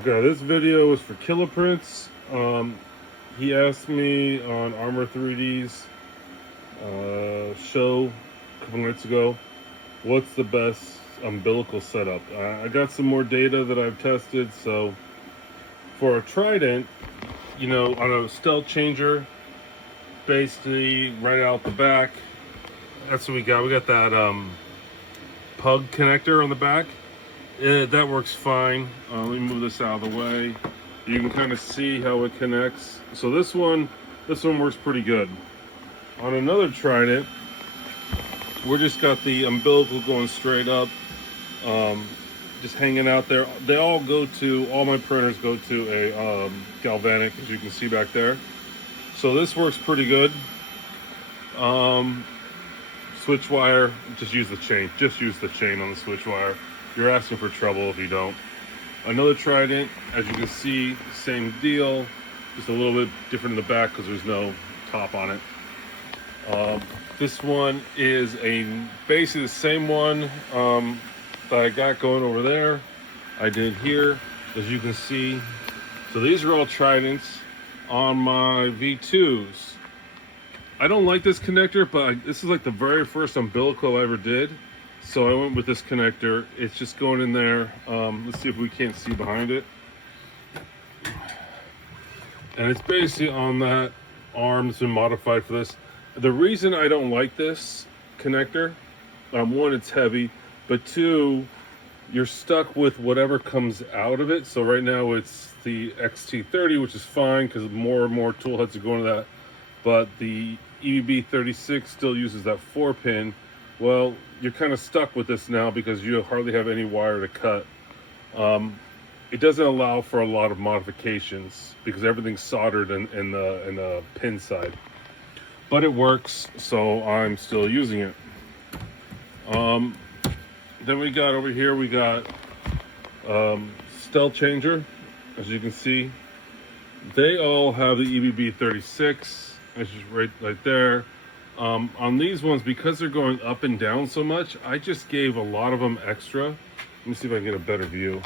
Okay, this video is for Kiloprints. He asked me on Armor3d's show a couple nights ago, what's the best umbilical setup? I got some more data that I've tested. So for a Trident, on a stealth changer, basically right out the back, that's what we got. We got that pug connector on the back. That works fine. Let me move this out of the way. You can kind of see how it connects. So this one works pretty good. On another Trident, we're just got the umbilical going straight up, just hanging out there. All my printers go to a galvanic, as you can see back there. So this works pretty good. Switch wire, just use the chain. Just use the chain on the switch wire. You're asking for trouble if you don't. Another Trident, as you can see, same deal, just a little bit different in the back because there's no top on it. This one is basically the same one that I got going over there. I did here, as you can see. So these are all Tridents on my V2s. I don't like this connector, but this is like the very first umbilical I ever did. So I went with this connector. It's just going in there. Let's see if we can't see behind it. And it's basically on that arm that's been modified for this. The reason I don't like this connector, one, it's heavy, but two, you're stuck with whatever comes out of it. So right now it's the XT30, which is fine because more and more tool heads are going to that. But the EBB36 still uses that 4-pin. Well, you're kind of stuck with this now because you hardly have any wire to cut. It doesn't allow for a lot of modifications because everything's soldered in the pin side. But it works, so I'm still using it. Then we got over here, we got stealth changer. As you can see, they all have the EBB36. It's just right there. On these ones, because they're going up and down so much, I just gave a lot of them extra. Let me see if I can get a better view.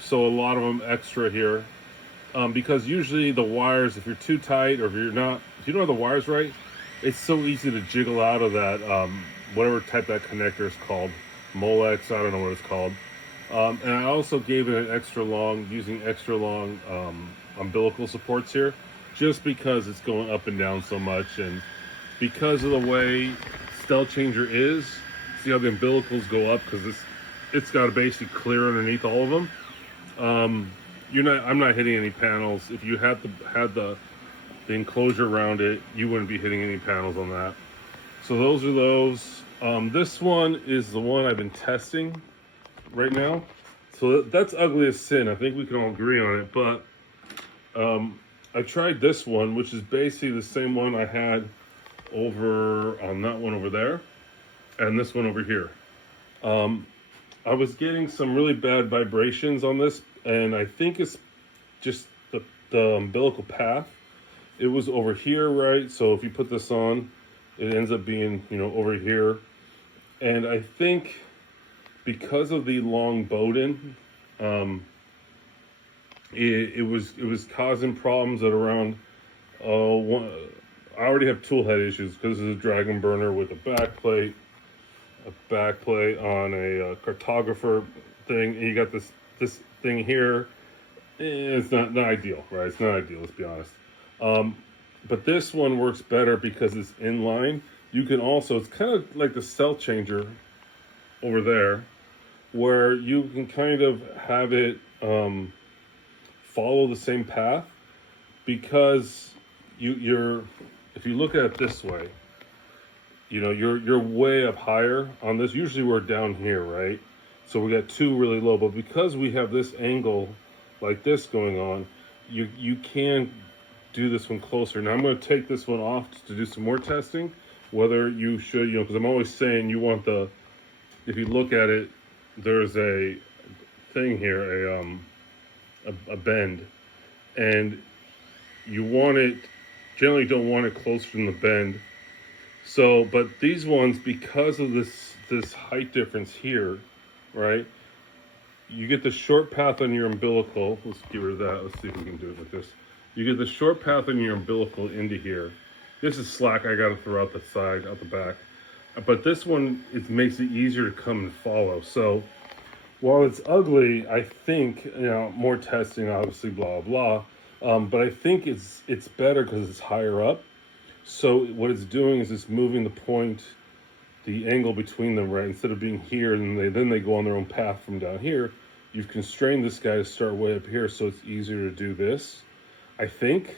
So a lot of them extra here. Because usually the wires, if you're too tight or if you don't have the wires right, it's so easy to jiggle out of that, whatever type that connector is called. Molex, I don't know what it's called. And I also gave it using extra long umbilical supports here, just because it's going up and down so much. And because of the way stealth changer is, see how the umbilicals go up because it's got to basically clear underneath all of them. I'm not hitting any panels. If you had the enclosure around it, you wouldn't be hitting any panels on that. So those are those. This one is the one I've been testing right now. So that's ugly as sin. I think we can all agree on it. But I tried this one, which is basically the same one I had over on that one over there, and this one over here. I was getting some really bad vibrations on this, and I think it's just the umbilical path. It was over here, right? So if you put this on, it ends up being, over here. And I think because of the long Bowden, it was causing problems at around, I already have tool head issues because this is a dragon burner with a back plate on a cartographer thing, and you got this thing here. It's not ideal, right? It's not ideal, let's be honest. But this one works better because it's inline. You can also, it's kind of like the stealth changer over there, where you can kind of have it follow the same path, because if you look at it this way, you're way up higher on this. Usually we're down here, right? So we got two really low, but because we have this angle like this going on, you can do this one closer. Now I'm going to take this one off to do some more testing, whether you should, because I'm always saying you want if you look at it, there's a thing here, a bend, and you generally don't want it closer than the bend. So, but these ones, because of this height difference here, right? you get the short path on your umbilical. Let's get rid of that. Let's see if we can do it like this. You get the short path on your umbilical into here. This is slack. I got to throw out the side, out the back. But this one, it makes it easier to come and follow. So while it's ugly, I think, more testing, obviously, blah blah. But I think it's better because it's higher up. So what it's doing is it's moving the point, the angle between them, right? Instead of being here, and then they go on their own path from down here. You've constrained this guy to start way up here, so it's easier to do this, I think.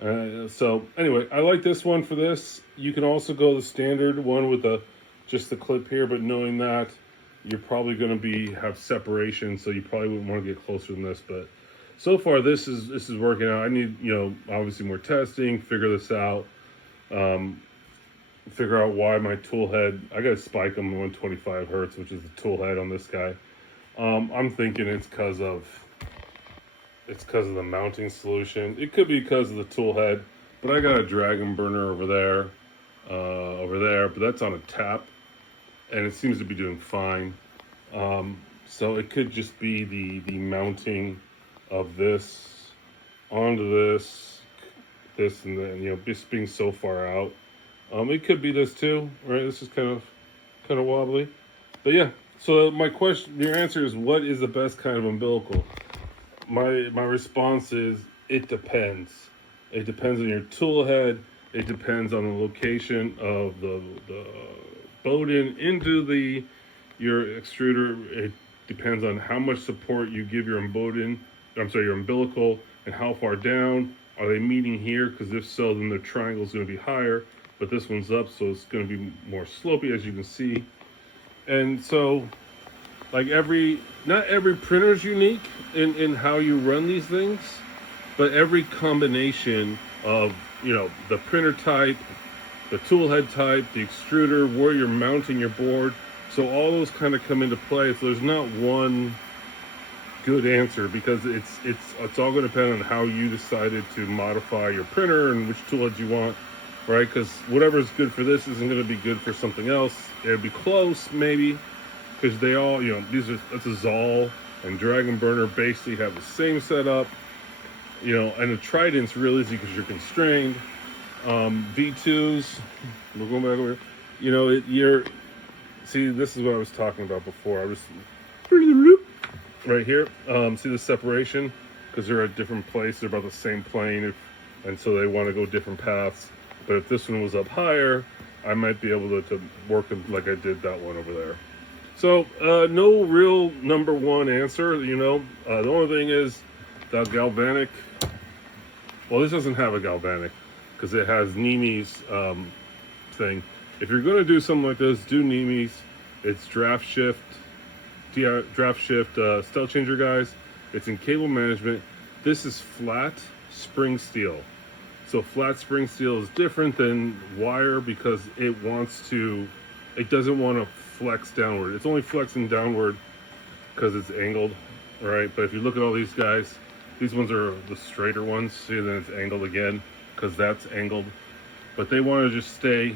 So anyway, I like this one for this. You can also go the standard one with just the clip here, but knowing that you're probably going to have separation, so you probably wouldn't want to get closer than this. But so far, this is working out. I need obviously more testing, figure this out, figure out why my tool head. I got to spike them 125 hertz, which is the tool head on this guy. I'm thinking it's because of the mounting solution. It could be because of the tool head, but I got a dragon burner over there, but that's on a tap, and it seems to be doing fine. So it could just be the mounting of this onto this, and then just being so far out. It could be this too, right? This is kind of wobbly, but yeah. So my question, your answer is, what is the best kind of umbilical? My response is, it depends. It depends on your tool head. It depends on the location of the bowden into your extruder. It depends on how much support you give your umbilical, and how far down. Are they meeting here? Because if so, then the triangle is going to be higher, but this one's up, so it's going to be more slopey, as you can see. And so, like not every printer is unique in how you run these things, but every combination of the printer type, the tool head type, the extruder, where you're mounting your board, so all those kind of come into play. So there's not one good answer, because it's all going to depend on how you decided to modify your printer and which tool heads you want, right? Because whatever's good for this isn't going to be good for something else. It'll be close, maybe, because they all, that's a Zoll and Dragon Burner basically have the same setup, and the Trident's really easy because you're constrained. V2s, we're going back over here. See, this is what I was talking about before. I was right here. See the separation? Because they're at different places. They're about the same plane, and so they want to go different paths. But if this one was up higher, I might be able to work them like I did that one over there. So no real number one answer. The only thing is that galvanic. Well, this doesn't have a galvanic because it has Nimi's thing. If you're going to do something like this, do Nimi's. It's draft shift style changer, guys. It's in cable management. This is flat spring steel. So flat spring steel is different than wire because it doesn't want to flex downward. It's only flexing downward because it's angled, right? But if you look at all these guys, these ones are the straighter ones. See, then it's angled again because that's angled. But they want to just stay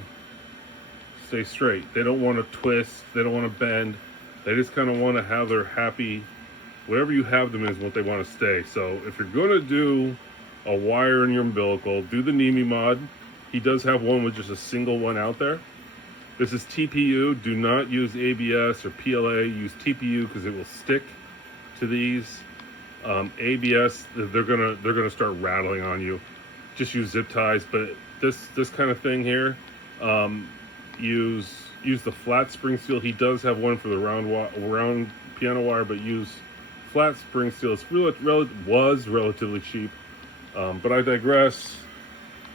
straight. They don't want to twist. They don't want to bend. They just kind of want to have their happy, whatever you have them is what they want to stay. So if you're going to do a wire in your umbilical, do the Nimi mod. He does have one with just a single one out there. This is TPU. Do not use ABS or PLA. Use TPU because it will stick to these. ABS, they're gonna start rattling on you. Just use zip ties. But this kind of thing here, use the flat spring steel. He does have one for the round piano wire, but use flat spring steel. It's was relatively cheap. But I digress.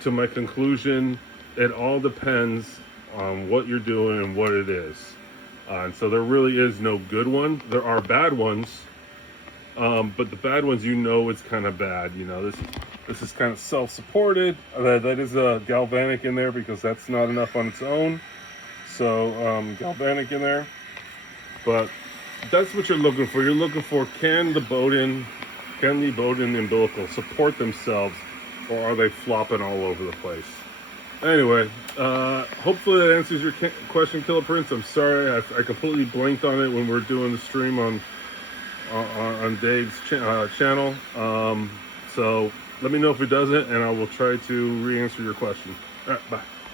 To my conclusion, it all depends on what you're doing and what it is. And so there really is no good one. There are bad ones, but the bad ones, it's kind of bad. This is kind of self-supported. That is a galvanic in there because that's not enough on its own. So galvanic in there. But that's what you're looking for. You're looking for, can the bowden umbilical support themselves, or are they flopping all over the place? Anyway, hopefully that answers your question, Killer Prince. I'm sorry, I completely blanked on it when we were doing the stream on on Dave's channel. So let me know if it doesn't, and I will try to re-answer your question. All right, bye.